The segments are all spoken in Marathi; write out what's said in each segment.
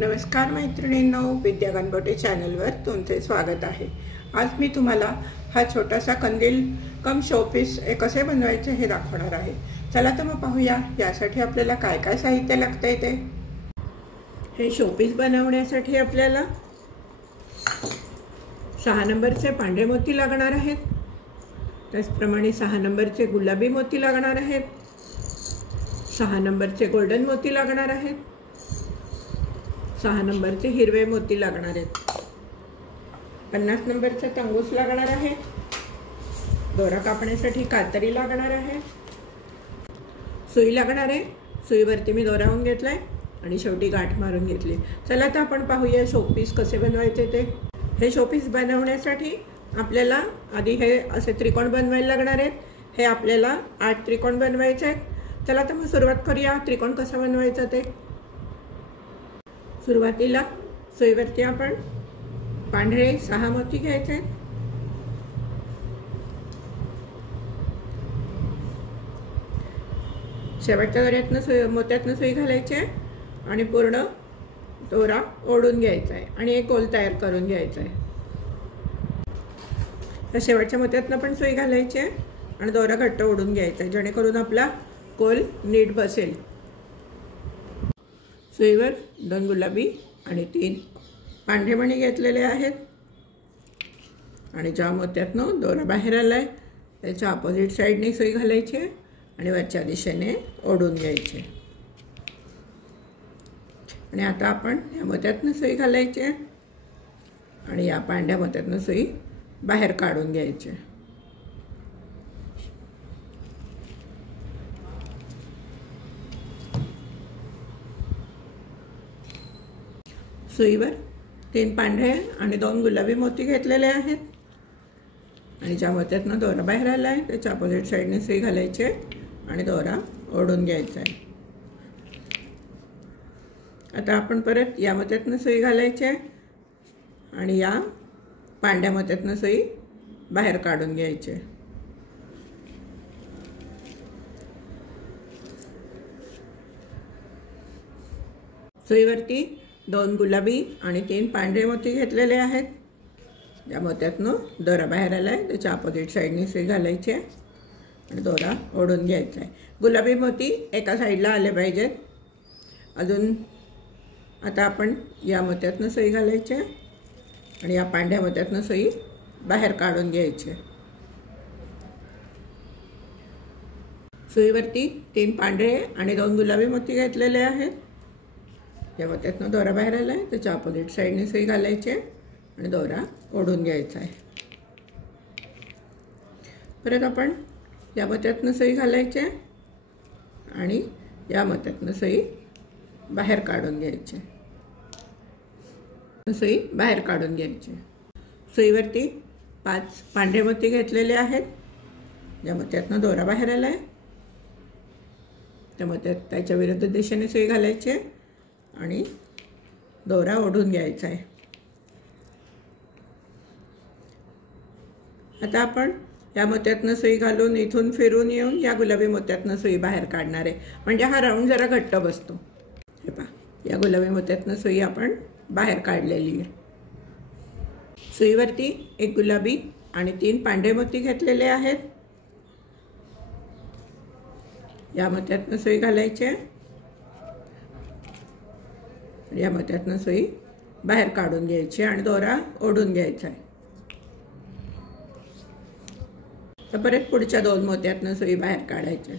नमस्कार मैत्रिणींनो, विद्या गणपती चॅनलवर तुमचे स्वागत आहे। आज मी तुम्हाला हा छोटासा कंदील कम शोपीस कसे बनवायचे हे दाखवणार आहे। चला तर मग पाहूया यासाठी आपल्याला काय काय साहित्य लागते ते। हे शोपीस बनवण्यासाठी आपल्याला 6 नंबरचे पांढरे मोती लागणार आहेत, त्याचप्रमाणे 6 नंबरचे गुलाबी मोती लागणार आहेत, 6 नंबरचे गोल्डन मोती लागणार आहेत, 6 नंबरचे हिरवे मोती लागणार आहेत, 50 नंबरचा तंगूस लागणार आहे, दोरा कापण्यासाठी कातरी लागणार आहे, सुई लागणार आहे। सुईवरती मी दोरा लावून घेतलाय आणि शेवटी गाठ मारून घेतली। चला आता आपण पाहूया शोपीस कसे बनवायचे ते। हे शोपीस बनवण्यासाठी आपल्याला आधी हे असे त्रिकोण बनवायला लागणार आहेत। हे आपल्याला 8 त्रिकोण बनवायचे आहेत। चला तर मग सुरुवात करूया त्रिकोण कसा बनवायचा ते। सुरुवातीला सुईवरती आपण पांढरे 6 मोती घ्यायचे, शेवटच्या दोऱ्यातनं मोत्यातनं सुई घालायची आणि पूर्ण दोरा ओढून घ्यायचा आहे आणि एक गोल तयार करून घ्यायचा आहे। तर शेवटच्या मोत्यातनं पण सुई घालायची आणि दोरा घट्ट ओढून घ्यायचा आहे, जेणेकरून आपला गोल नीट बसेल। सुईवर 2 गुलाबी आणि 3 पांढरे मणी घेतलेले आहेत आणि ज्या मोत्यातनं दोरा बाहेर आलाय त्याच्या अपोजिट साईडने सुई घालायची आणि वरच्या दिशेने ओढून घ्यायचे। आणि आता आपण या मोत्यातनं सुई घालायची आणि या पांढऱ्या मोत्यातनं सुई बाहेर काढून घ्यायची। सुईवर 3 पांढरे आणि 2 गुलाबी मोती घेतलेले आहेत आणि ज्या मोत्यातनं दोरा बाहेर आला आहे त्याच्या अपोजिट साईडने सुई घालायची आणि दोरा ओढून घ्यायचा आहे। आता आपण परत या मोत्यातनं सुई घालायची आणि या पांढऱ्या मोत्यातनं सुई बाहेर काढून घ्यायची। सुईवरती 2 गुलाबी आणि 3 पांढरे मोती घेतलेले आहेत। या मोत्यातनं दोरा बाहेर आला आहे त्याच्या अपोजिट साईडने सुई घालायची आणि दोरा ओढून घ्यायचा आहे। गुलाबी मोती एका साईडला आले पाहिजेत। अजून आता आपण या मोत्यातनं सुई घालायची आणि या पांढऱ्या मोत्यातनं सुई बाहेर काढून घ्यायची। सुईवरती 3 पांढरे आणि 2 गुलाबी मोती घेतलेले आहेत। या मोत्यातनं दोरा बाहेर आला आहे त्याच्या अपोजिट साईडने सुई घालायची आणि दोरा ओढून घ्यायचा आहे। परत आपण या मोत्यातनं सुई घालायची आणि या मोत्यातनं सुई बाहेर काढून घ्यायची। सुई बाहेर काढून घ्यायची। सुईवरती 5 पांढरे मोती घेतलेले आहेत। या मोत्यातनं दोरा बाहेर आला आहे त्या मोत्यात त्याच्या विरुद्ध दिशेने सुई घालायची आणि दोरा ओढून घ्यायचा आहे। आता आपण या मोत्यातनं सुई घालून इथून फिरून येऊन या गुलाबी मोत्यातनं सुई बाहेर काढणार आहे, म्हणजे हा राऊंड जरा घट्ट बसतो। हे पहा, या गुलाबी मोत्यातनं सुई आपण बाहेर काढलेली आहे। सुईवरती 1 गुलाबी आणि 3 पांढरे मोती घेतलेले आहेत। या मोत्यातनं सुई घालायची या मोत्यातनं सुई बाहेर काढून घ्यायची आणि दोरा ओढून घ्यायचा आहे। तर परत पुढच्या 2 मोत्यातनं सुई बाहेर काढायची।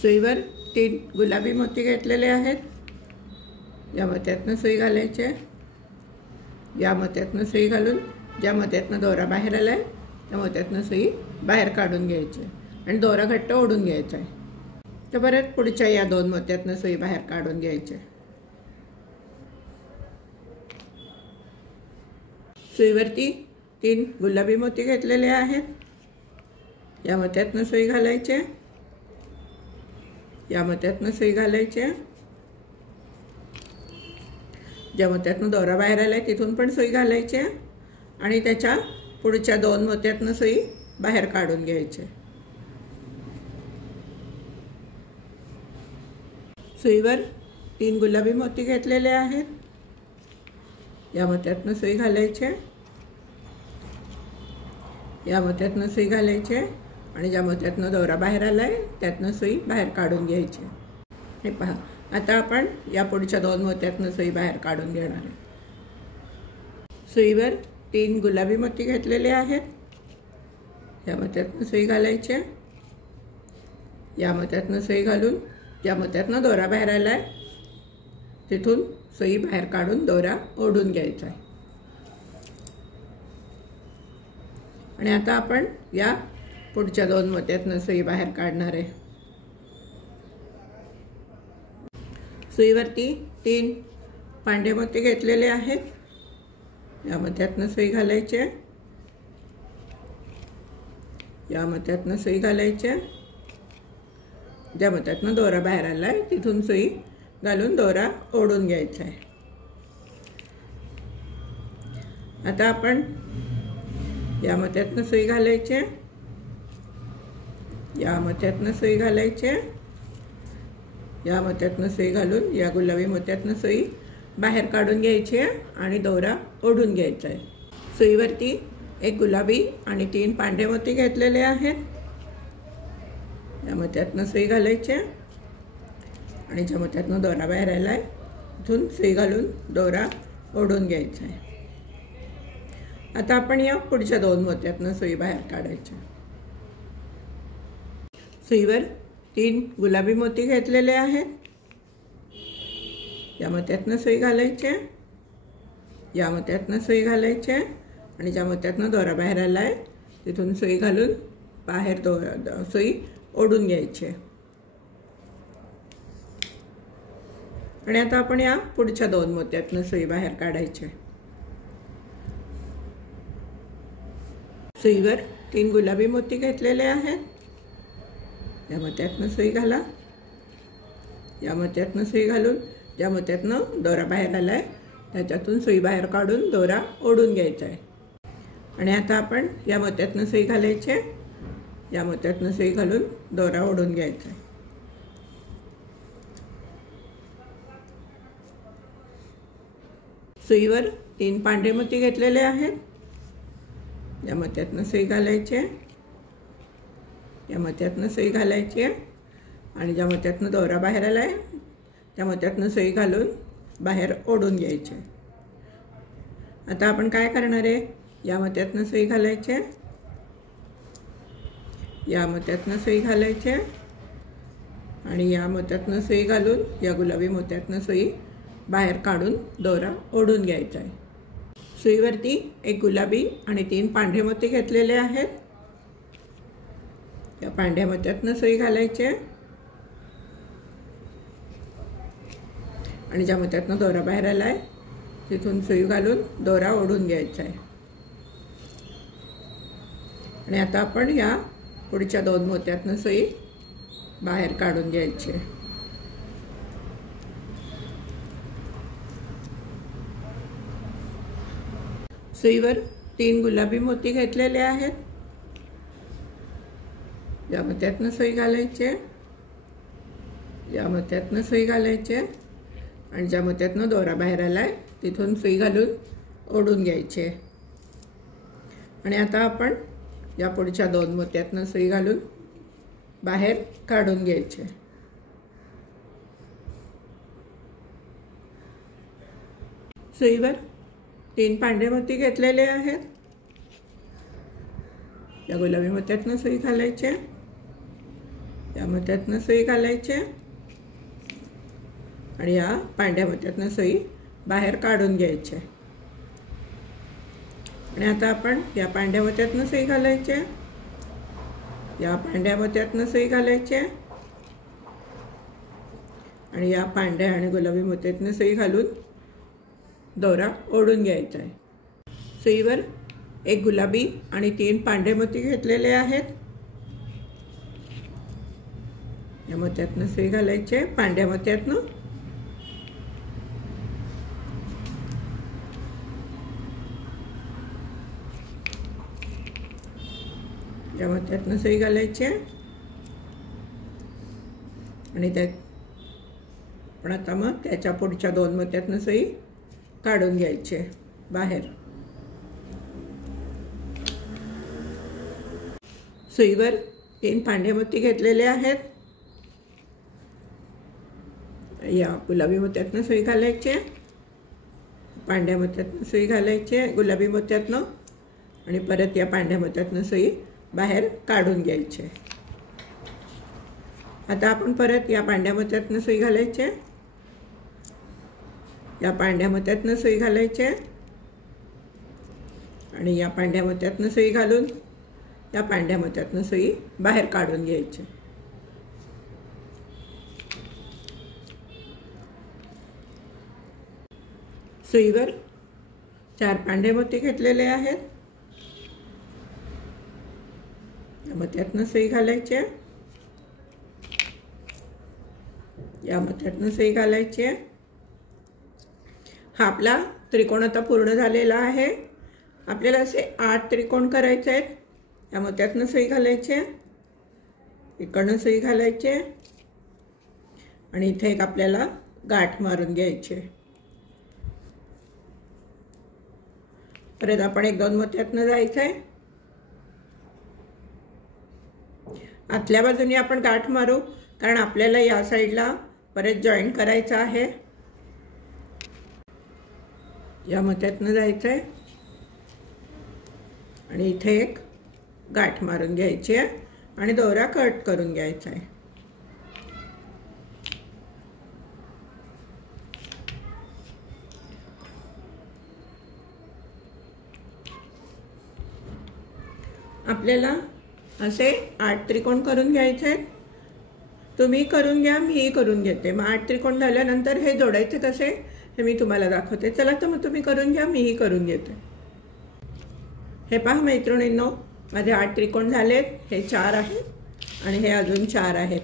सुईवर 3 गुलाबी मोती घेतलेले आहेत। या मोत्यातनं सुई घालायची, या मोत्यातनं सुई घालून ज्या मोत्यातनं दोरा बाहेर आला आहे त्या मोत्यातनं सुई बाहेर काढून घ्यायची आणि दोरा घट्ट ओढून घ्यायचा आहे। तर परत पुढच्या या 2 मोत्यातनं सुई बाहेर काढून घ्यायची। सुईवरती 3 गुलाबी मोती घेतलेले आहेत। या मोत्यातनं सुई घालायची, या मोत्यातनं सुई घालायची, ज्या मोत्यातनं दोरा बाहेर आलाय तिथून पण सुई घालायची आणि त्याच्या पुढच्या 2 मोत्यातनं सुई बाहेर काढून घ्यायची। सुईवर 3 गुलाबी मोती घेतलेले आहेत. या मोत्यातनं सुई घालायची, या मोत्यातनं सुई घालायची आणि ज्या मोत्यातनं दोरा बाहेर आलाय त्यातनं सुई बाहेर काढून घ्यायची. हे पहा, आता आपण या पुढच्या 2 मोत्यातनं सुई बाहेर काढून घेणार आहे. सुईवर 3 गुलाबी मोती घेतलेले आहेत. या मोत्यातनं सुई घालायची, या मोत्यातनं सुई घालून ज्या मोत्यातनं दोरा बाहेर आलाय तिथून सुई बाहेर काढून दोरा ओढून घ्यायचा आहे. आणि आता आपण या पुढच्या 2 मोत्यातनं सुई बाहेर काढणार आहे. सुईवरती 3 पांढरे मोती घेतलेले आहेत. या मोत्यातनं सुई घालायची, या मोत्यातनं सुई घालायची, ज्या मोत्यातनं दोरा बाहेर आलाय तिथून सुई घालून दोरा ओढून घ्यायचा आहे. आता आपण या मोत्यातनं सुई घालायची, या मोत्यातनं सुई घालायची, या मोत्यातनं सुई घालून या गुलाबी मोत्यातनं सुई बाहेर काढून घ्यायची आणि दोरा ओढून घ्यायचा आहे. सुईवरती 1 गुलाबी आणि 3 पांढरे मोती घेतलेले आहेत. या मोत्यातनं सुई घालायची आणि ज्या मोत्यातनं दोरा बाहेर आलाय तिथून सुई घालून दोरा ओढून घ्यायचा आहे. आता आपण या पुढच्या 2 मोत्यातनं सुई बाहेर काढायची. सुईवर 3 गुलाबी मोती घेतलेले आहेत. या मोत्यातनं सुई घालायची, या मोत्यातनं सुई घालायची आणि ज्या मोत्यातनं दोरा बाहेर आलाय तिथून सुई घालून बाहेर सुई ओढून घ्यायची. आणि आता आपण या पुढच्या 2 मोत्यातनं सुई बाहेर काढायची. सुईवर 3 गुलाबी मोती घेतलेले आहेत. या मोत्यातनं सुई घाला, या मोत्यातनं सुई घालून ज्या मोत्यातनं दोरा बाहेर आलाय त्याच्यातून सुई बाहेर काढून दोरा ओढून घ्यायचा आहे. आणि आता आपण या मोत्यातनं सुई घालायची, या मोत्यातनं सुई घालून दोरा ओढून घ्यायचा आहे. सुईवर 3 पांढरे मोती घेतलेले आहेत. या मोत्यातनं सुई घालायची, या मोत्यातनं सुई घालायची आणि ज्या मोत्यातनं दोरा बाहेर आलाय त्या मोत्यातनं सुई घालून बाहेर ओढून घ्यायचे. आता आपण काय करणार आहे, या मोत्यातनं सुई घालायची, या मोत्यातनं सुई घालायची आणि या मोत्यातनं सुई घालून या गुलाबी मोत्यातनं सुई बाहेर काढून दोरा ओढून घ्यायचा आहे. सुईवरती 1 गुलाबी आणि 3 पांढरे मोती घेतलेले आहेत. या पांढऱ्या मोत्यातनं सुई घालायची आणि ज्या मोत्यातनं दोरा बाहेर आलाय तिथून सुई घालून दोरा ओढून घ्यायचा आहे. आणि आता आपण या पुढच्या 2 मोत्यातनं सुई बाहेर काढून घ्यायची. सुईवर 3 गुलाबी मोती घेतलेले आहेत. या मोत्यातनं सुई घालायची, या मोत्यातनं सुई घालायची आणि ज्या मोत्यातनं दोरा बाहेर आलाय तिथून सुई घालून ओढून घ्यायचे. आणि आता आपण या पुढच्या 2 मोत्यातनं सुई घालून बाहेर काढून घ्यायचे. सुईवर 3 पांढरे मोती घेतलेले आहेत. या गुलाबी मोत्यातनं सुई घालायचे, या मोत्यातनं सुई घालायचे आणि या पांढऱ्या मोत्यातनं सुई बाहेर काढून घ्यायचे. आणि आता आपण या पांढऱ्या मोत्यातनं सुई घालायचे, या पांढऱ्या मोत्यातनं सुई घालायचे आणि या पांढऱ्या आणि गुलाबी मोत्यातनं सुई घालून दोरा ओढून घ्यायचा आहे. सुईवर 1 गुलाबी आणि 3 पांढरे मोती घेतलेले आहेत. या मोत्यातनं सुई घालायचे, पांढऱ्या मोत्यातनं या मोत्यातनं सुई घालायची आणि पण आता मग त्याच्या पुढच्या 2 मोत्यातनं सुई काढून घ्यायची बाहेर। सुईवर 3 पांढरे मोती घेतलेले आहेत। या गुलाबी मोत्यातनं सुई घालायची, पांढऱ्या मोत्यातनं सुई घालायची गुलाबी मोत्यातनं, आणि परत या पांढऱ्या मोत्यातनं सुई बाहेर काढून घ्यायची। आता आपण परत या पांढऱ्या मोत्यातनं सुई घालायची, या पांढऱ्या मोत्यातनं सुई घालायची, आणि या पांढऱ्या मोत्यातनं सुई घालून या पांढऱ्या मोत्यातनं सुई बाहेर काढून घ्यायची। सुईवर 4 पांढरे मोती घेतलेले आहेत। या मोत्यातनं सुई घालायची, या मोत्यातनं सुई घालायची। हा आपला त्रिकोण आता पूर्ण झालेला आहे। आपल्याला असे 8 त्रिकोण करायचे आहेत। या मोत्यातनं सुई घालायची, इकडनं सुई घालायची, आणि इथे एक आपल्याला गाठ मारून घ्यायची। परत आपण 1-2 मोत्यातनं जायचं आहे। आतल्या बाजूने आपण गाठ मारू, कारण आपल्याला या साईडला परत जॉईंट करायचं आहे। या मोत्यातनं जायचं आहे आणि इथे एक गाठ मारून घ्यायची आहे आणि दोरा कट करून घ्यायचा आहे। आपल्याला असे 8 त्रिकोण करून घ्यायचे आहेत। तुम्ही करून घ्या, मीही करून घेते। मग 8 त्रिकोण झाल्यानंतर हे जोडायचे कसे हे मी तुम्हाला दाखवते। चला तर मग तुम्ही करून घ्या, मीही करून घेते। हे पहा मैत्रिणींनो, माझे 8 त्रिकोण झालेत। हे 4 आहेत आणि हे अजून 4 आहेत।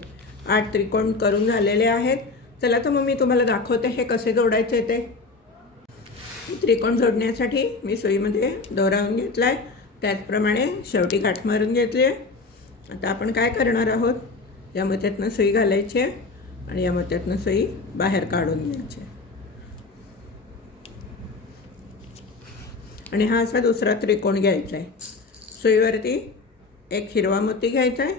8 त्रिकोण करून झालेले आहेत। चला तर मग मी तुम्हाला दाखवते हे कसे जोडायचे ते। त्रिकोण जोडण्यासाठी मी सुईमध्ये दोरा लावून घेतला आहे, त्याचप्रमाणे शेवटी गाठ मारून घेतली आहे। आता आपण काय करणार आहोत, या मोत्यातनं सुई घालायची आणि या मोत्यातनं सुई बाहेर काढून घ्यायची, आणि हा असा दुसरा त्रिकोण घ्यायचा आहे। सुईवरती एक हिरवा मोती घ्यायचा आहे।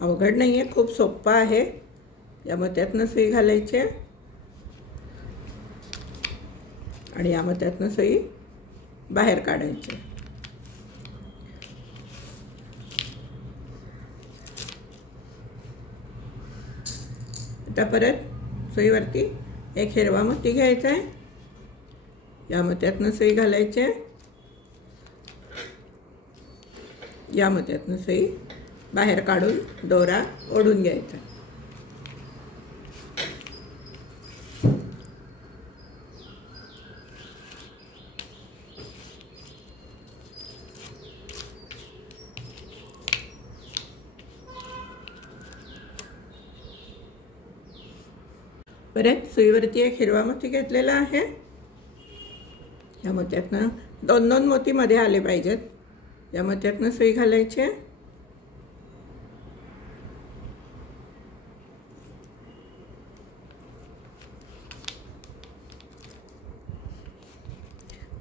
अवघड नाही आहे, खूप सोपा आहे। या मोत्यातनं सुई घालायची आणि या मोत्यातनं सुई बाहेर काढायची। आता परत सुईवरती एक हिरवा मोती घ्यायचा आहे। या मोत्यातनं सुई घालायची, या मोत्यातनं सुई बाहेर काढून दोरा ओढून घ्यायचा। परत सुईवरती एक हिरवा मोती घेतलेला आहे। या मोत्यातनं 2-2 मोती मध्ये आले पाहिजेत। या मोत्यातनं सुई घालायची,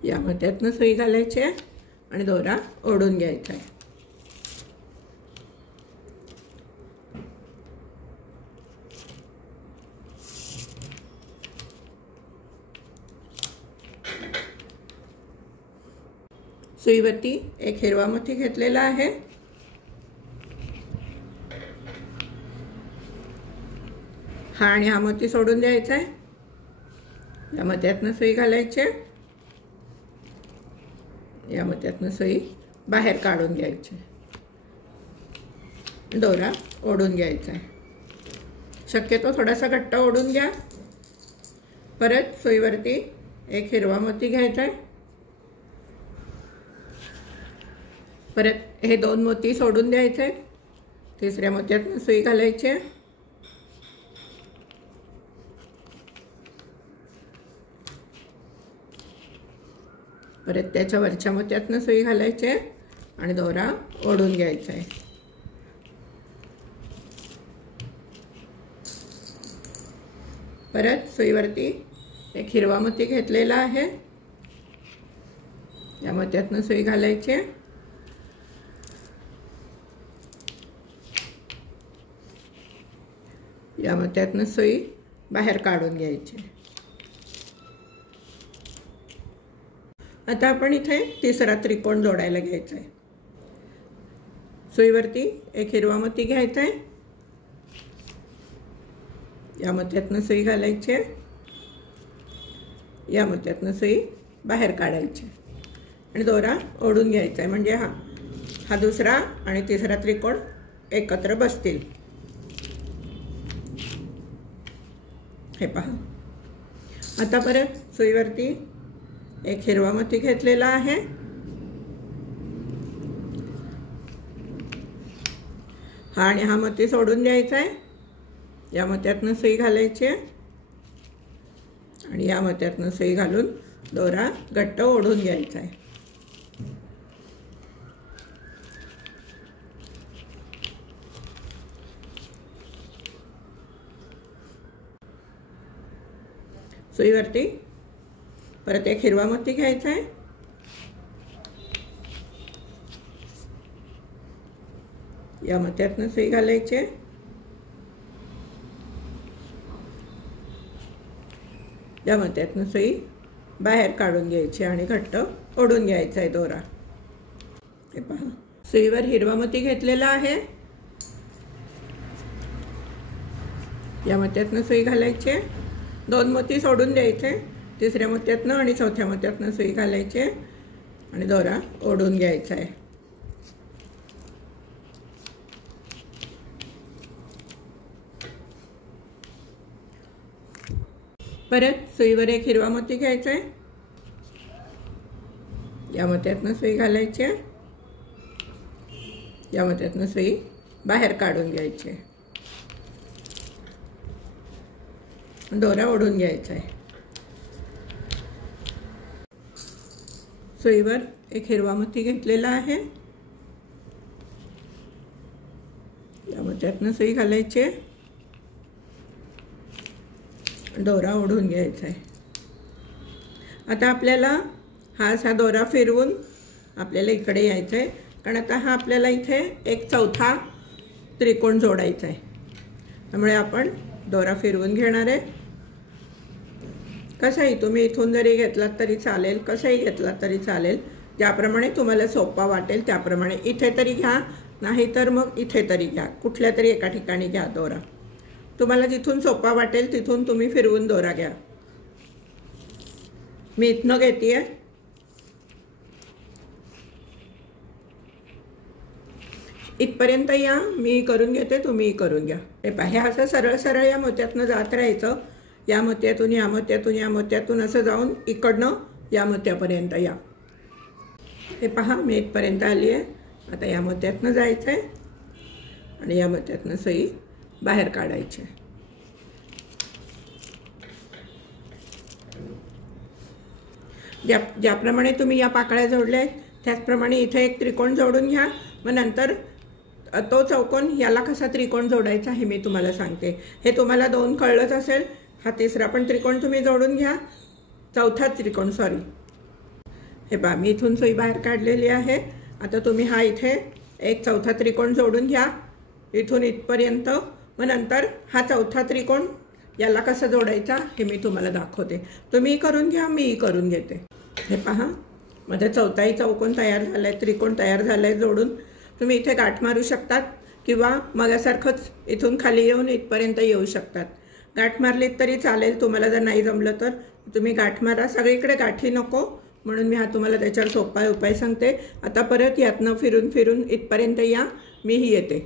या मोत्यातनं सुई घालायची आणि दोरा ओढून घ्यायचा आहे। सुईवरती एक हिरवा मोती घेतलेला आहे। हा आणि हा मोती सोडून द्यायचा आहे। या मोत्यातनं सुई घालायची, या मोत्यातनं सुई बाहेर काढून घ्यायची, दोरा ओढून घ्यायचा आहे। शक्यतो थोडासा घट्ट ओढून घ्या। परत सुईवरती एक हिरवा मोती घ्यायचा आहे। परत हे 2 मोती सोडून द्यायचे, तिसऱ्या मोत्यातनं सुई घालायची, परत त्याच्या वरच्या मोत्यातनं सुई घालायची आणि दोरा ओढून घ्यायचा आहे। परत सुईवरती एक हिरवा मोती घेतलेला आहे, या मोत्यातनं सुई घालायची, या मोत्यातनं सुई बाहेर काढून घ्यायची। आता आपण इथे तिसरा त्रिकोण जोडायला घ्यायचा आहे। सुईवरती एक हिरवा मोती घ्यायचा आहे, या मोत्यातनं सुई घालायची, या मोत्यातनं सुई बाहेर काढायची आणि दोरा ओढून घ्यायचा आहे, म्हणजे हा दुसरा आणि तिसरा त्रिकोण एकत्र बसतील। हे पहा। आता परत सुईवरती एक हिरवा मोती घेतलेला आहे, हा आणि हा मोती सोडून द्यायचा आहे, या मोत्यातनं सुई घालायची आणि या मोत्यातनं सुई घालून दोरा घट्ट ओढून घ्यायचा आहे। सुईवरती परत एक हिरवा मोती घ्यायचा आहे, या मोत्यातनं सुई घालायची, या मोत्यातनं सुई बाहेर काढून घ्यायची आणि घट्ट ओढून घ्यायचा आहे दोरा। हे पहा, सुईवर हिरवा मोती घेतलेला आहे, या मोत्यातनं सुई घालायची, दोन मोती सोडून द्यायचे, तिसऱ्या मोत्यातनं आणि चौथ्या मोत्यातनं सुई घालायची आणि दोरा ओढून घ्यायचा आहे। परत सुईवर एक हिरवा मोती घ्यायचा आहे, या मोत्यातनं सुई घालायची, या मोत्यातनं सुई बाहेर काढून घ्यायची, दोरा ओढून घ्यायचा आहे। सुईवर एक हिरवा मोती घेतलेला आहे, या मोत्यातनं सुई घालायची, दोरा ओढून घ्यायचा आहे। आता आपल्याला हा असा दोरा फिरवून आपल्याला इकडे यायचं आहे, कारण आता हा आपल्याला इथे एक चौथा त्रिकोण जोडायचा आहे, त्यामुळे आपण दोरा फिरवून घेणार आहे। कसाही तुम्ही इथून जरी घेतलात तरी चालेल, कसंही घेतलात तरी चालेल, ज्याप्रमाणे तुम्हाला सोपा वाटेल त्याप्रमाणे। इथे तरी घ्या, नाहीतर मग इथे तरी घ्या, कुठल्या तरी एका ठिकाणी घ्या दोरा, तुम्हाला जिथून सोपा वाटेल तिथून तुम्ही फिरवून दोरा घ्या। मी इथनं घेतेय, इथपर्यंत या, मी करून घेते, तुम्ही करून घ्या। हे पहा, हे असं सरळ सरळ या मोत्यातनं जात राहायचं, या मोत्यातून या मोत्यातून या मोत्यातून असं जाऊन इकडनं या मोत्यापर्यंत या। हे पहा, मी इथपर्यंत आली आहे, आता या मोत्यातनं जायचं आहे आणि या मोत्यातनं सुई बाहेर काढायची। ज्याप्रमाणे तुम्ही या पाकळ्या जोडल्या आहेत त्याचप्रमाणे इथे एक त्रिकोण जोडून घ्या, मग नंतर तो चौकोन याला कसा त्रिकोण जोडायचा हे मी तुम्हाला सांगते। हे तुम्हाला दोन कळलंच असेल, हा तिसरा पण त्रिकोण तुम्ही जोडून घ्या, चौथा त्रिकोण सॉरी। हे पहा, मी इथून सुई बाहेर काढलेली आहे, आता तुम्ही हा इथे एक चौथा त्रिकोण जोडून घ्या इथून इथपर्यंत, मग नंतर हा चौथा त्रिकोण याला कसं जोडायचा हे मी तुम्हाला दाखवते, तुम्ही करून घ्या, मी करून घेते। हे पहा, मध्ये चौथाही चौकोन तयार झाला आहे, त्रिकोण तयार झाला आहे जोडून। तुम्ही इथे गाठ मारू शकतात किंवा मगासारखंच इथून खाली येऊन इथपर्यंत येऊ शकतात। गाठ मारलीत तरी चालेल, तुम्हाला जर नाही जमलं तर तुम्ही गाठ मारा, सगळीकडे गाठी नको म्हणून मी हा तुम्हाला त्याच्यावर सोपा उपाय सांगते। आता परत यातनं फिरून फिरून इथपर्यंत या, मीही येते।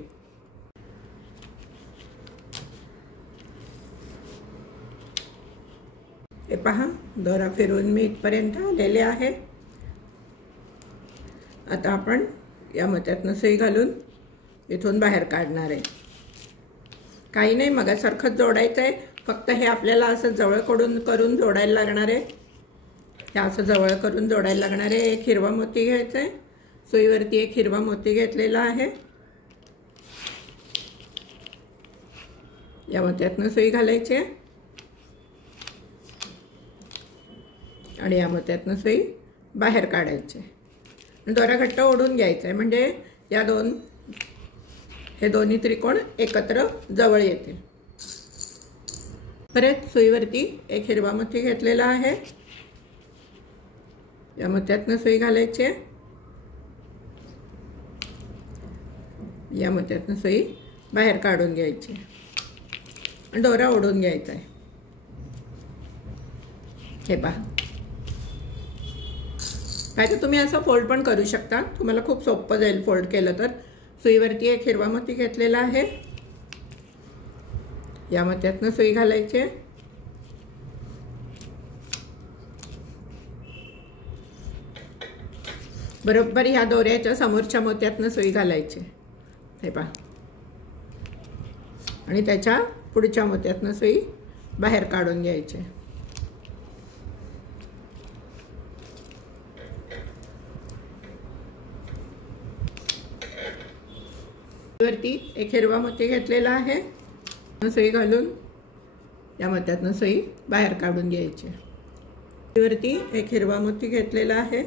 हे पहा, दोरा फिरून मी इथपर्यंत आलेले आहे। आता आपण या मोत्यातनं सुई घालून इथून बाहेर काढणार आहे। काही नाही, मगासारखंच जोडायचं आहे, फक्त हे आपल्याला असं जवळ करून जोडायला लागणार आहे। हे असं जवळ करून जोडायला लागणार आहे। एक हिरवा मोती घ्यायचा आहे, सुईवरती एक हिरवा मोती घेतलेला आहे, या मोत्यातनं सुई घालायची, आणि या मोत्यातनं सुई बाहेर काढायची. दोरा घट्ट ओढून घ्यायचा आहे म्हणजे हे दोन्ही त्रिकोण एकत्र जवळ येतील. परत सुईवरती एक हिरवा मोती घेतलेला आहे. या मोत्यातनं सुई घालायची आहे. या मोत्यातनं सुई बाहेर काढून घ्यायची आणि दोरा ओढून घ्यायचा आहे. हे पहा. पाहिजे तुम्ही असं फोल्ड पण करू शकता. तुम्हाला खूप सोपं जाईल फोल्ड केलं तर. सुईवरती एक हिरवा मोती घेतलेला आहे. या मोत्यातनं सुई घालायची. बरोबर ह्या दोऱ्याच्या समोरच्या मोत्यातनं सुई घालायची. हे पहा. आणि त्याच्या पुढच्या मोत्यातनं सुई बाहेर काढून घ्यायची. वरती एक हिरवा मोती घेतलेला आहे. सुई घालून या मोत्यातनं सुई बाहेर काढून घ्यायची. वरती एक हिरवा मोती घेतलेला आहे.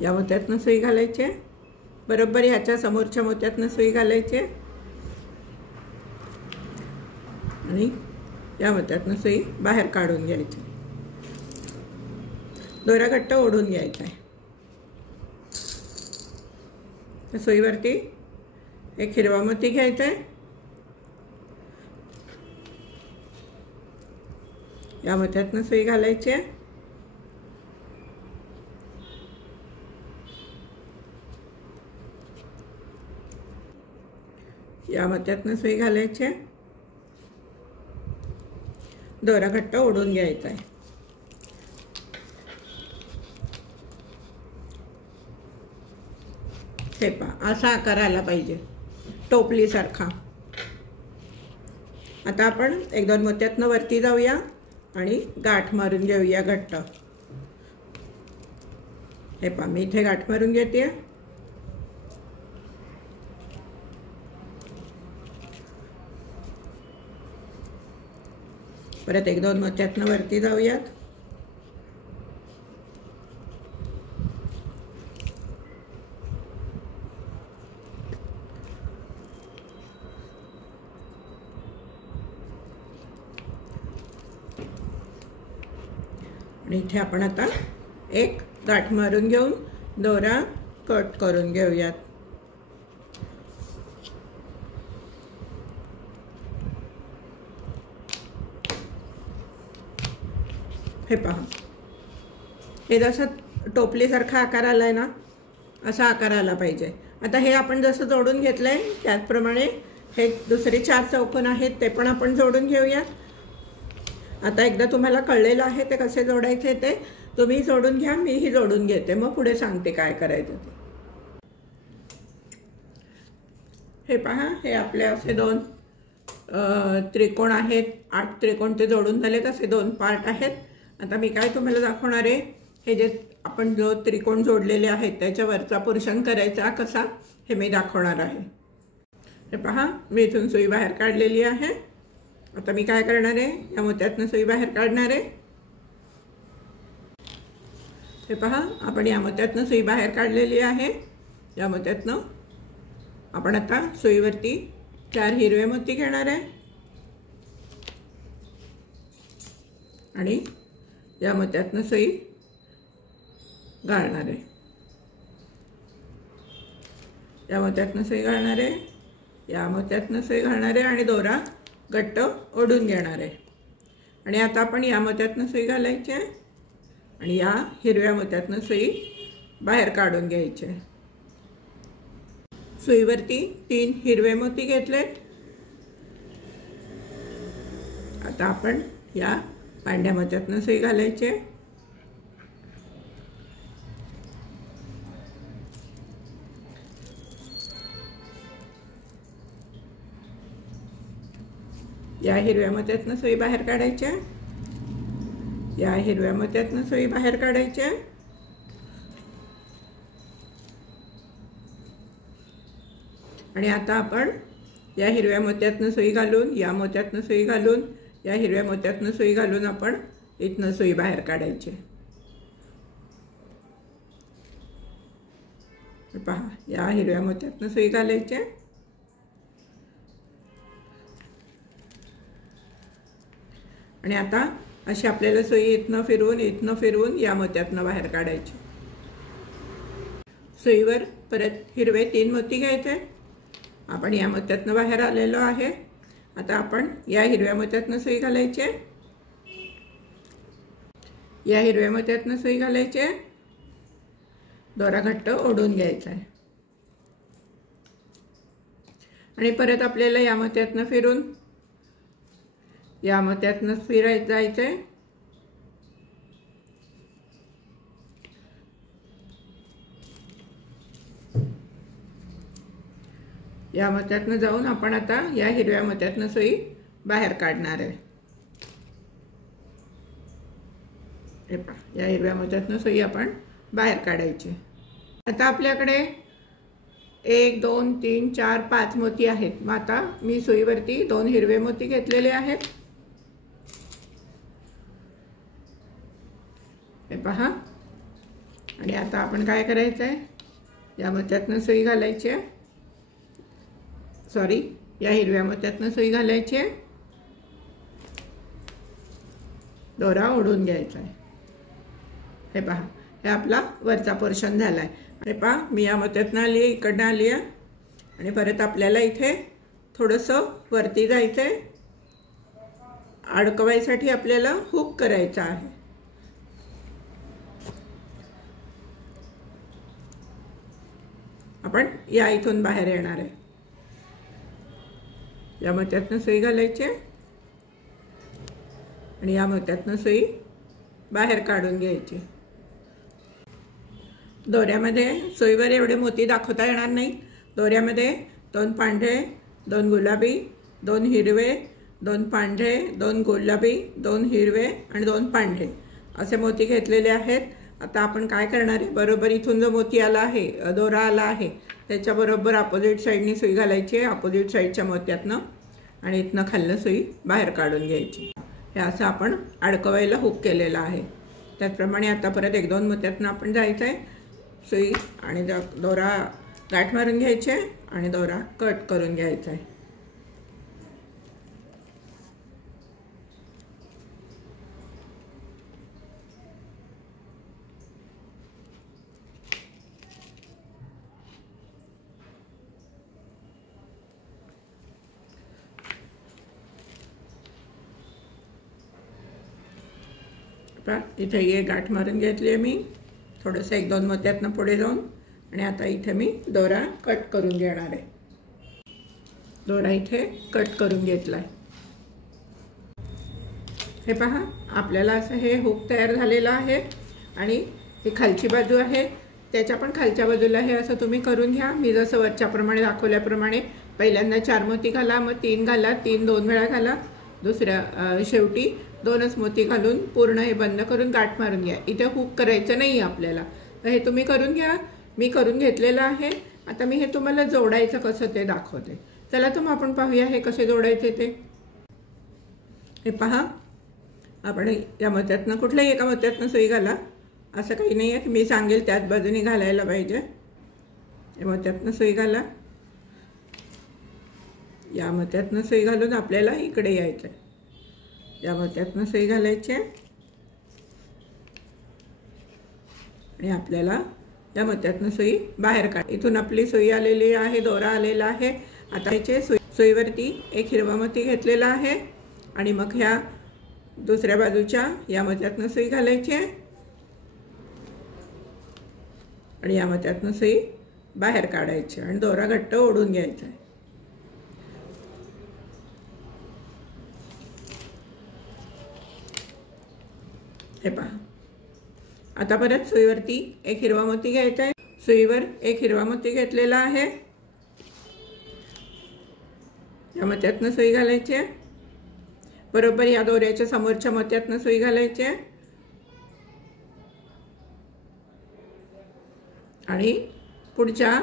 या मोत्यातनं सुई घालायची. बरोबर ह्याच्या समोरच्या मोत्यातनं सुई घालायची आणि या मोत्यातनं सुई बाहेर काढून घ्यायची. दोरा घट्ट ओढून घ्यायचा आहे. सुईवरती एक हिरवा मोती घ्यायचा आहे. या मोत्यातनं सुई घालायची. या मोत्यातनं सुई घालायची. दोरा घट्ट ओढून घ्यायचा आहे. हे पहा असा आकार आला पाहिजे टोपलीसारखा. आता आपण एक दोन मोत्यातनं वरती जाऊया आणि गाठ मारून घेऊया घट्ट. हे पहा मी इथे गाठ मारून घेते. परत एक दोन मोत्यातनं वरती जाऊयात. आणि इथे आपण आता एक गाठ मारून घेऊन दोरा कट करून घेऊयात. हे पहा. हे जसं टोपलीसारखा आकार आलाय ना असा आकार आला पाहिजे. आता हे आपण जसं जोडून घेतलंय त्याचप्रमाणे हे दुसरे 4 चौकोन आहेत ते पण आपण जोडून घेऊया. आता एकदा तुम्हाला कळलेलं आहे ते कसे जोडायचे ते तुम्ही जोडून घ्या. मीही जोडून घेते मग पुढे सांगते काय करायचं ते. हे पहा हे आपले असे 2 त्रिकोण आहेत. 8 त्रिकोण ते जोडून झालेत. असे 2 पार्ट आहेत. आता मी काय तुम्हाला दाखवणार आहे हे जे आपण जो त्रिकोण जोडलेले आहेत त्याच्यावरचा पोर्शन करायचा कसा हे मी दाखवणार आहे. हे पहा मी इथून सुई बाहेर काढलेली आहे. आता मी काय करणार आहे या मोत्यातनं सुई बाहेर काढणार आहे. हे पहा आपण या मोत्यातनं सुई बाहेर काढलेली आहे. या मोत्यातनं आपण आता सुईवरती 4 हिरवे मोती घेणार आहे आणि या मोत्यातनं सुई घालणार आहे. या मोत्यातनं सुई घालणार आहे. या मोत्यातनं सुई घालणार आहे आणि दोरा घट्ट ओढून घेणार आहे. आणि आता आपण या मोत्यातनं सुई घालायची आहे आणि या हिरव्या मोत्यातनं सुई बाहेर काढून घ्यायची आहे. सुईवरती 3 हिरवे मोती घेतले. आता आपण या पांढऱ्या मोत्यातनं सुई घालायची आहे. या हिरव्या मोत्यातनं सुई बाहेर काढायची. या हिरव्या मोत्यातनं सुई बाहेर काढायची. आणि आता आपण या हिरव्या मोत्यातनं सुई घालून या मोत्यातनं सुई घालून या हिरव्या मोत्यातनं सुई घालून आपण इथनं सुई बाहेर काढायची। पहा, या हिरव्या मोत्यातनं सुई घालायची आणि आता अशी आपल्याला सुई इथनं फिरवून या मोत्यातनं बाहेर काढायची। सुईवर परत हिरवे 3 मोती घ्यायचे। आपण या मोत्यातनं बाहेर आलेलो आहे। आता आपण या हिरव्या मोत्यातनं सुई घालायची, या हिरव्या मोत्यातनं सुई घालायची, दोरा घट्ट ओढून घ्यायचा आहे आणि परत आपल्याला या मोत्यातनं फिरून या मोत्यातनं फिरायचं जायचंय। या मोत्यातनं जाऊन आपण आता या हिरव्या मोत्यातनं सुई बाहेर काढणार आहे। हे पहा, या हिरव्या मोत्यातनं सुई आपण बाहेर काढायची। आता आपल्याकडे 1 2 3 4 5 मोती आहेत। मग आता मी सुईवरती 2 हिरवे मोती घेतलेले आहेत। हे पहा, आणि आता आपण काय करायचं आहे, या मोत्यातनं सुई घालायची आहे, सॉरी या हिरव्या मोत्यातनं सुई घालायची आहे, दोरा ओढून घ्यायचा आहे। हे पहा, हे आपला वरचा पोर्शन झाला आहे। हे पहा, मी या मोत्यातनं आली आहे, इकडनं आली आहे आणि परत आपल्याला इथे थोडंसं वरती जायचं आहे। अडकवायसाठी आपल्याला हुक करायचा आहे। आपण या इथून बाहेर येणार आहे। या मोत्यातनं सुई घालायची आणि या मोत्यातनं सुई बाहेर काढून घ्यायची। दोऱ्यामध्ये सुईवर एवढे मोती दाखवता येणार नाही। दोऱ्यामध्ये 2 पांढरे, 2 गुलाबी, 2 हिरवे, 2 पांढरे, 2 गुलाबी, 2 हिरवे आणि 2 पांढरे असे मोती घेतलेले आहेत। आता आपण काय करणार आहे, बरोबर इथून जो मोती आला आहे, दोरा आला आहे, त्याच्याबरोबर अपोजिट साईडनी सुई घालायची आहे, अपोजिट साईडच्या मोत्यातनं, आणि इथनं खालनं सुई बाहेर काढून घ्यायची। हे असं आपण अडकवायला हुक केलेलं आहे। त्याचप्रमाणे आता परत 1 2 मोत्यातनं आपण जायचं आहे, सुई आणि दोरा गाठ मारून घ्यायचे आणि दोरा कट करून घ्यायचा आहे। इथे ये गाठ मारून घेतली आहे मी, थोडंसं 1 2 मोत्यातनं पुढे जाऊन, आणि आता इथे मी दोरा कट करून घेणार आहे। दोरा इथे कट करून घेतलाय। हे पहा, आपल्याला असं हे हुक तयार झालेलं आहे आणि ही खालची बाजू आहे, त्याच्या पण खालच्या बाजूला हे असं तुम्ही करून घ्या। मी जसं वरच्याप्रमाणे दाखवल्याप्रमाणे पहिल्यांदा 4 मोती घाला, मग 3 घाला, 3 2 वेळा घाला, दुसऱ्या शेवटी 2च मोती घालून पूर्ण हे बंद करून गाठ मारून घ्या। इथे हुक करायचं नाही आपल्याला, तर हे तुम्ही करून घ्या। मी करून घेतलेलं आहे। आता मी हे तुम्हाला जोडायचं कसं ते दाखवते। चला तर मग आपण पाहूया हे कसे जोडायचे ते। हे पहा, आपण या मोत्यातनं कुठल्याही एका मोत्यातनं सुई घाला, असं काही नाही आहे की मी सांगेल त्याच बाजूने घालायला पाहिजे। या मोत्यातनं सुई घाला, या मोत्यातनं सुई घालून आपल्याला इकडे यायचं आहे। या मोत्यातनं सुई घालायची आणि आपल्याला या मोत्यातनं सुई बाहेर काढ। इथून आपली सुई आलेली आहे, दोरा आलेला आहे। आता याचे सुईवरती 1 हिरवा मोती घेतलेला आहे आणि मग ह्या दुसऱ्या बाजूच्या या मोत्यातनं सुई घालायची आणि या मोत्यातनं सुई बाहेर काढायची आणि दोरा घट्ट ओढून घ्यायचा आहे। हे पहा, आता परत सुईवरती 1 हिरवा मोती घ्यायचा आहे। सुईवर 1 हिरवा मोती घेतलेला आहे, या मोत्यातनं सुई घालायची आहे, बरोबर या दोऱ्याच्या समोरच्या मोत्यातनं सुई घालायची आहे आणि पुढच्या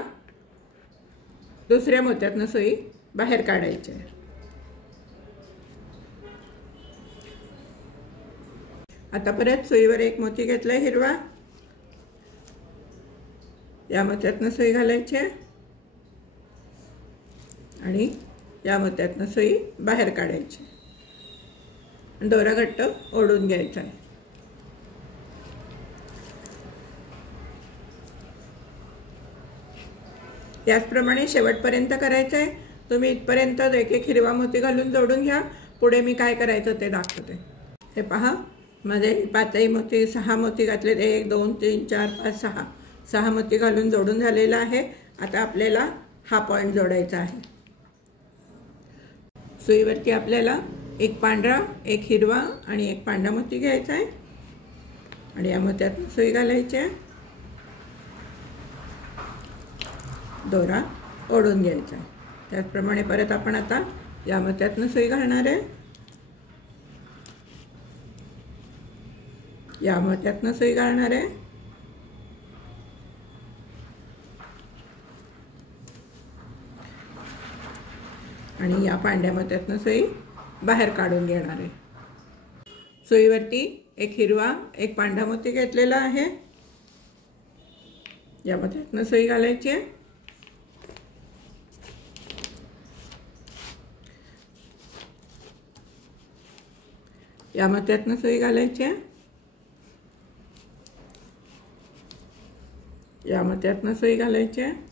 दुसऱ्या मोत्यातनं सुई बाहेर काढायची आहे। आता परत सुईवर एक मोती घेतलाय हिरवा, या मोत्यातनं सुई घालायची आणि या मोत्यातनं सुई बाहेर काढायची, दोरा घट्ट ओढून घ्यायचा आहे. याचप्रमाणे शेवटपर्यंत करायचं आहे. तुम्ही इथपर्यंत एक एक हिरवा मोती घालून जोडून घ्या. पुढे मी काय करायचं ते दाखवते. हे पहा, माझे 5ही मोती 6 मोती घातलेत. 1 2 3 4 5 6 मोती घालून जोडून झालेला आहे. आता आपल्याला हा पॉइंट जोडायचा आहे. सुईवरती आपल्याला एक पांढरा, एक हिरवा आणि एक पांढरा मोती घ्यायचा आहे आणि या मोत्यात सुई घालायची आहे, दोरा ओढून घ्यायचा आहे. त्याचप्रमाणे परत आपण आता या मोत्यातनं सुई घालणार आहे, या मोत्यातनं सुई घालणार आहे आणि या पांढऱ्या मोत्यातनं सुई बाहेर काढून घेणार आहे. सुईवरती एक हिरवा, एक पांढरा मोती घेतलेला आहे, या मोत्यातनं सुई घालायची आहे या मोत्यातनं सुई घालायची आहे, या मोत्यातनं सुई घालायची आहे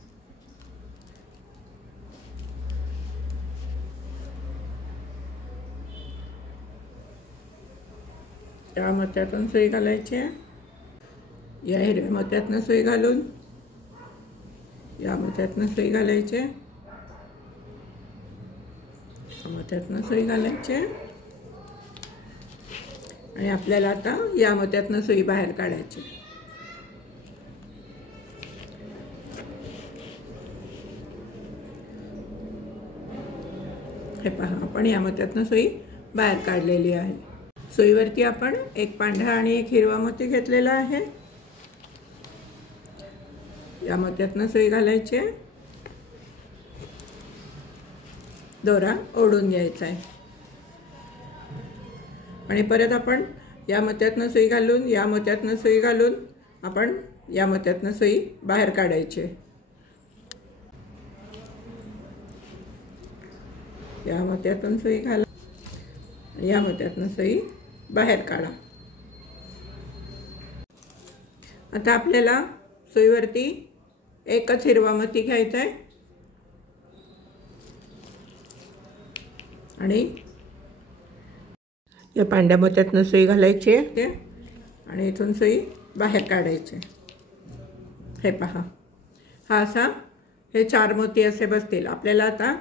या मोत्यातून सुई घालायची आहे, या हिरव्या मोत्यातनं सुई घालून या मोत्यातनं सुई घालायची आहे, या मोत्यातनं सुई घालायची आहे आणि आपल्याला आता या मोत्यातनं सुई बाहेर काढायची. हे पहा, आपण या मोत्यातनं सुई बाहेर काढलेली आहे. सुईवरती आपण एक पांढरा आणि एक हिरवा मोती घेतलेला आहे, या मोत्यातनं सुई घालायची आहे, दोरा ओढून घ्यायचा आहे आणि परत आपण या मोत्यातनं सुई घालून या मोत्यातनं सुई घालून आपण या मोत्यातनं सुई बाहेर काढायची. या मोत्यातून सुई घाला, या मोत्यातनं सुई बाहेर काढा. आता आपल्याला सुईवरती एकच हिरवा मोती घ्यायचा आहे आणि या पांढऱ्या मोत्यातनं सुई घालायची आहे आणि इथून सुई बाहेर काढायची. हे पहा, हा असा हे 4 मोती असे बसतील. आपल्याला आता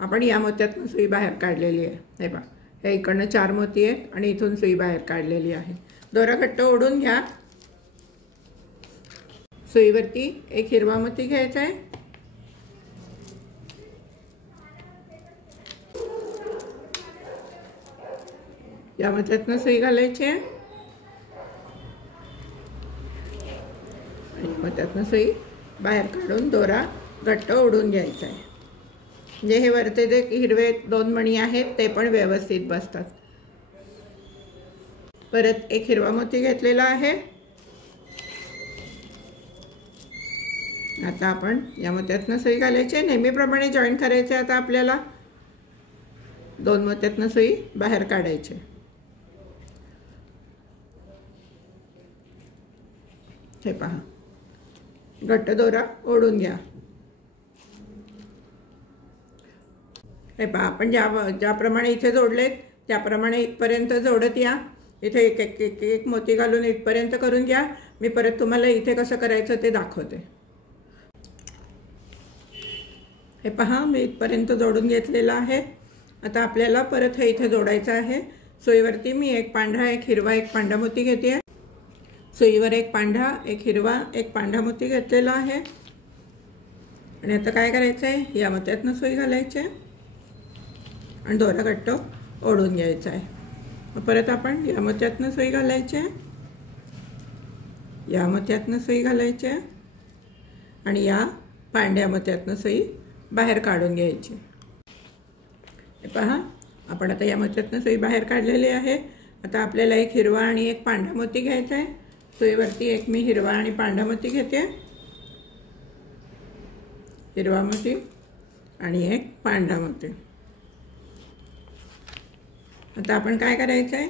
आपण या मोत्यातनं सुई बाहेर काढलेली आहे. हे पहा, हे इकडनं 4 मोती आहेत आणि इथून सुई बाहेर काढलेली आहे. दोरा घट्ट ओढून घ्या. सुईवरती एक हिरवा मोती घ्यायचा आहे, या मोत्यातनं सुई घालायची आहे आणि मोत्यातनं सुई बाहेर काढून दोरा घट्ट ओढून घ्यायचा आहे. म्हणजे हे वरचे जे हिरवे 2 मणी आहेत ते पण व्यवस्थित बसतात. परत एक हिरवा मोती घेतलेला आहे. आता आपण या मोत्यातनं सुई घालायची, नेहमीप्रमाणे जॉईन करायचे. आता आपल्याला 2 मोत्यातनं सुई बाहेर काढायची. हे पहा, घट्ट दोरा ओढून घ्या. हे पहा, आपण ज्याप्रमाणे इथे जोडलेत त्याप्रमाणे इथपर्यंत जोडत या. इथे एक एक एक एक मोती घालून इथपर्यंत करून घ्या. मी परत तुम्हाला इथे कसं करायचं ते दाखवते. हे पहा, मी इथपर्यंत जोडून घेतलेलं आहे. आता आपल्याला परत हे इथे जोडायचं आहे. सुईवरती मी एक पांढरा, एक हिरवा, एक पांढरा मोती घेते. सुईवर एक पांढरा, एक हिरवा, एक पांढरा मोती घेतलेला आहे आणि आता काय करायचं आहे, या मोत्यातनं सुई घालायची आणि दोरा घट्ट ओढून घ्यायचा आहे. मग परत आपण या मोत्यातनं सुई घालायची, या मोत्यातनं सुई घालायची आणि या पांढऱ्या मोत्यातनं सुई बाहेर काढून घ्यायची. हे पहा, आपण आता या मोत्यातनं सुई बाहेर काढलेली आहे. आता आपल्याला एक हिरवा आणि एक पांढरा मोती घ्यायचा आहे। सुईवरती एक मी हिरवा आणि पांढरा मोती घेते, हिरवा मोती आणि एक पांढरा मोती। आता आपण काय करायचं आहे,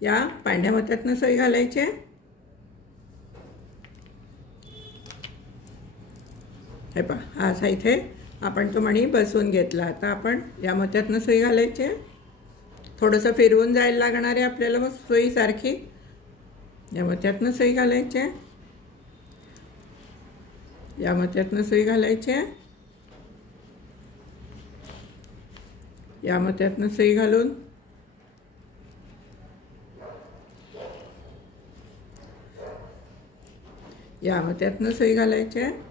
या पांढऱ्या मोत्यातनं सुई घालायची आहे। हे पहा, हा असा इथे आपण तो मणी बसवून घेतला। आता आपण या मोत्यातनं सुई घालायची आहे, थोडंसं फिरवून जायला लागणार आहे आपल्याला मग सुई सारखी। या मोत्यातनं सुई घालायची आहे, या मोत्यातनं सुई घालायची आहे, या मोत्यातनं सुई घालून या मोत्यातनं सुई घालायची आहे,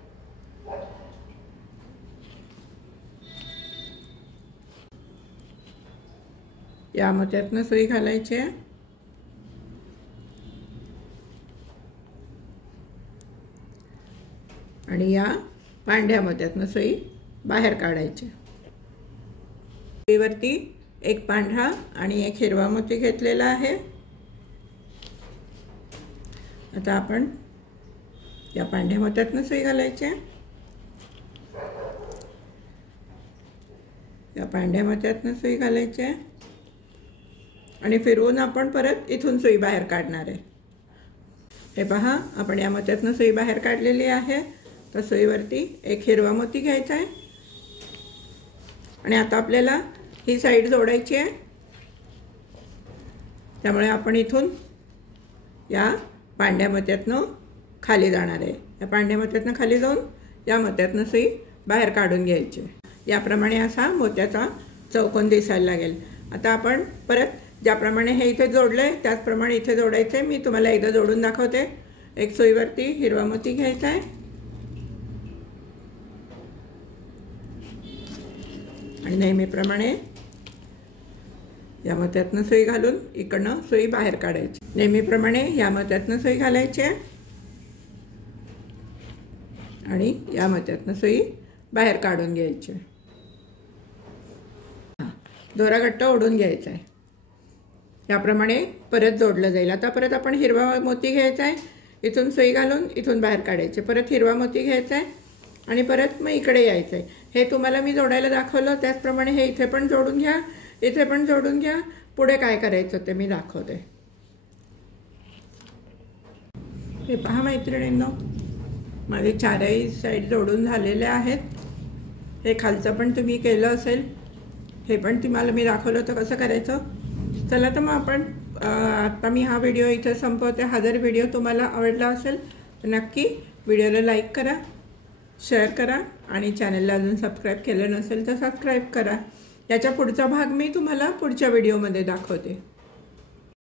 या मोत्यातनं सुई घालायची आहे आणि या पांढऱ्या मोत्यातनं सुई बाहेर काढायची। सुईवरती एक पांढरा आणि एक हिरवा मोती घेतलेला आहे। आता आपण या पांढऱ्या मोत्यातनं सुई घालायची आहे, या पांढऱ्या मोत्यातनं सुई घालायची आहे आणि फिरवून आपण परत इथून सुई बाहेर काढणार आहे। हे पहा, आपण या मोत्यातनं सुई बाहेर काढलेली आहे। तर सुईवरती एक हिरवा मोती घ्यायचा आहे आणि आता आपल्याला ही साईड जोडायची आहे। त्यामुळे आपण इथून या पांढऱ्या मोत्यातनं खाली जाणार आहे। या पांढऱ्या मोत्यातनं खाली जाऊन या मोत्यातनं सुई बाहेर काढून घ्यायची। याप्रमाणे असा मोत्याचा चौकोन दिसायला लागेल। आता आपण परत ज्याप्रमाणे हे इथे जोडलंय त्याचप्रमाणे इथे जोडायचं आहे। मी तुम्हाला एकदा जोडून दाखवते। एक सुईवरती हिरवा मोती घ्यायचा आहे आणि नेहमीप्रमाणे या मोत्यातनं सुई घालून इकडनं सुई बाहेर काढायची। नेहमीप्रमाणे या मोत्यातनं सुई घालायची आणि या मोत्यातनं सुई बाहेर काढून घ्यायची। दोरा घट्ट ओढून घ्यायचा आहे। याप्रमाणे परत जोडलं जाईल। आता परत आपण हिरवा मोती घ्यायचा आहे, इथून सुई घालून इथून बाहेर काढायचे। परत हिरवा मोती घ्यायचा आहे आणि परत मग इकडे यायचं आहे। हे तुम्हाला मी जोडायला दाखवलं त्याचप्रमाणे हे इथे पण जोडून घ्या, इथे पण जोडून घ्या। पुढे काय करायचं ते मी दाखवते। हे पहा मैत्रिणींनो, माझे चारही साईड जोडून झालेले आहेत। हे खालचं पण तुम्ही केलं असेल, हे पण तुम्हाला मी दाखवलं होतं कसं करायचं। चला तर मग आपण आता मी हा व्हिडिओ इथे संपवते। हा जर व्हिडिओ तुम्हाला आवडला असेल तर नक्की व्हिडिओला लाईक करा, शेअर करा आणि चॅनलला अजून सबस्क्राईब केलं नसेल तर सबस्क्राईब करा। याचा पुढचा भाग मी तुम्हाला पुढच्या व्हिडिओमध्ये दाखवते।